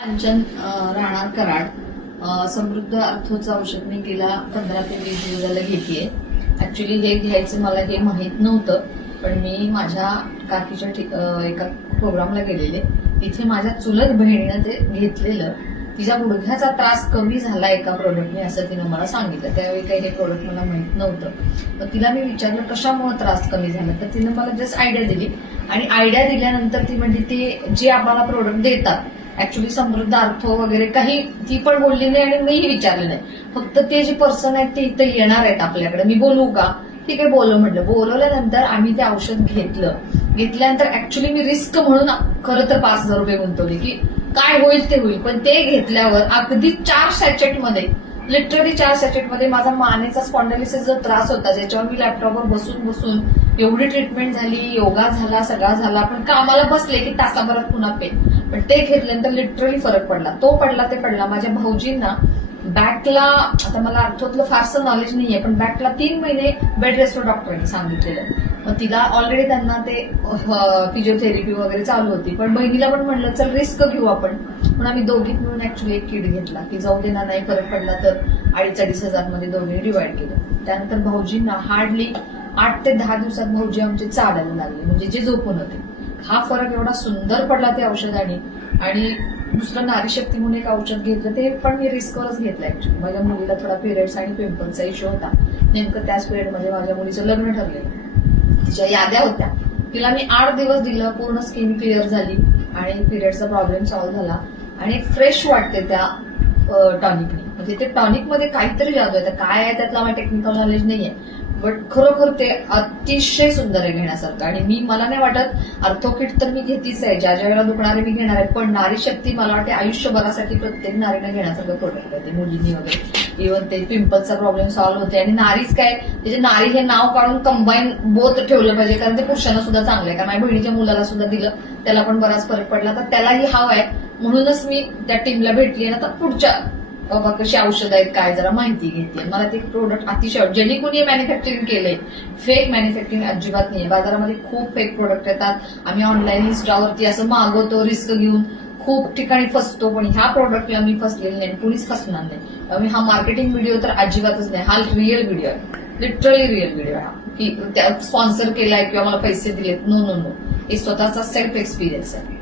कांचन राहणार कराड. समृद्ध अर्थोचं औषध मी गेला 15 ते 20 दिवस झालं घेतेय. ऍक्च्युली हे घ्यायचं मला हे माहित नव्हतं, पण मी माझ्या काकीच्या एका प्रोग्रामला गेलेले. तिथे माझ्या चुलत बहिणीनं ते घेतलेलं. तिच्या गुडघ्याचा त्रास कमी झाला एका प्रोडक्टने, असं तिनं मला सांगितलं. त्यावेळी काही हे प्रोडक्ट मला माहित नव्हतं. मग तिला मी विचारलं कशामुळे त्रास कमी झाला, तर तिनं मला जस्ट आयडिया दिली. आणि आयडिया दिल्यानंतर ती म्हणजे ते जे आम्हाला प्रोडक्ट देतात, ऍक्च्युली समृद्ध अर्थो वगैरे काही ती पण बोलली नाही आणि मीही विचारलं नाही. फक्त ते जे पर्सन आहेत ते इथं येणार आहेत आपल्याकडे, मी बोलू का, ठीक आहे बोलव म्हटलं. बोलवल्यानंतर आम्ही ते औषध घेतलं. घेतल्यानंतर ऍक्च्युली मी रिस्क म्हणून खरं तर 5,000 रुपये गुंतवले की काय होईल ते होईल. पण ते घेतल्यावर अगदी 4 सॅचेटमध्ये, लिटरली 4 सॅचेटमध्ये माझा मानेचा स्पॉन्डायलिसिस जो त्रास होता, ज्याच्यावर मी लॅपटॉपवर बसून बसून एवढी ट्रीटमेंट झाली, योगा झाला, सगळा झाला, पण कामाला बसले की तासाभरात पुन्हा पेन. पण ते घेतल्यानंतर लिटरली फरक पडला. तो पडला ते पडला. माझ्या भाऊजींना बॅकला, आता मला अर्थोतलं फारसं नॉलेज नाहीये, पण बॅकला 3 महिने बेड रेस्टवर डॉक्टरांनी सांगितलेलं. मग तिला ऑलरेडी त्यांना ते फिजिओथेरपी वगैरे चालू होती. पण बहिणीला पण म्हणलं चल रिस्क घेऊ आपण, म्हणून आम्ही दोघीत मिळून ऍक्च्युली एक किट घेतला की जाऊ दे ना, नाही फरक पडला तर 2,500-2,500 मध्ये दोघींनी डिवाइड केलं. त्यानंतर भाऊजींना हार्डली 8 ते 10 दिवसात भाऊजी आमचे चालायला लागले, म्हणजे जे झोपून होते. हा फरक एवढा सुंदर पडला त्या औषधाने. आणि दुसरं नारी शक्ती म्हणून एक औषध घेतलं, ते पण मी रिस्कवरच घेतलं. ऍक्च्युली माझ्या मुलीला थोडा पिरियड्स आणि पिंपल्सचा इश्यू होता. नेमकं त्याच पिरियडमध्ये माझ्या मुलीचं लग्न ठरलेलं. तिच्या याद्या होत्या. तिला मी 8 दिवस दिलं, पूर्ण स्किन क्लिअर झाली आणि पिरियडचा प्रॉब्लेम सॉल्व्ह झाला. आणि एक फ्रेश वाटते त्या टॉनिकने. म्हणजे ते टॉनिकमध्ये काहीतरी जादू आहे. काय आहे त्यातला मला टेक्निकल नॉलेज नाहीये, बट खरोखर ते अतिशय सुंदर आहे घेण्यासारखं. आणि मला नाही वाटत अर्थो किट तर मी घेतीच आहे, ज्या ज्या वेळेला दुखणारे मी घेणार आहे. पण नारी शक्ती मला वाटते आयुष्यभरासाठी प्रत्येक नारीने घेण्यासारखं प्रोडक्ट आहे ते, मुलींनी वगैरे. इव्हन ते पिंपल्सचा प्रॉब्लेम सॉल्व्ह होते. आणि नारीच काय, त्याचे नारी हे नाव काढून कंबाईन बोथ ठेवलं पाहिजे, कारण ते पुरुषांना सुद्धा चांगलं आहे. कारण माझ्या बहिणीच्या मुलाला सुद्धा दिलं, त्याला पण बराच फरक पडला. तर त्यालाही हवं आहे, म्हणूनच मी त्या टीमला भेटली. आणि आता पुढच्या बाबा कशी औषधं आहेत काय जरा माहिती घेते. मला ते प्रोडक्ट अतिशय, ज्यांनी कोणी मॅन्युफॅक्चरिंग केलंय, फेक मॅन्युफॅक्चरिंग अजिबात नाहीये. बाजारामध्ये खूप फेक प्रोडक्ट येतात. आम्ही ऑनलाईन इन्स्टावरती असं मागवतो रिस्क घेऊन, खूप ठिकाणी फसतो. पण ह्या प्रोडक्टला मी फसलेली नाही, कुणीच फसणार नाही. हा मार्केटिंग व्हिडिओ तर अजिबातच नाही. हा रिअल व्हिडिओ आहे, लिटरली रिअल व्हिडिओ आहे. की त्या स्पॉन्सर केलाय किंवा मला पैसे दिलेत, नो नो नो. हे स्वतःचा सेल्फ एक्सपिरियन्स आहे.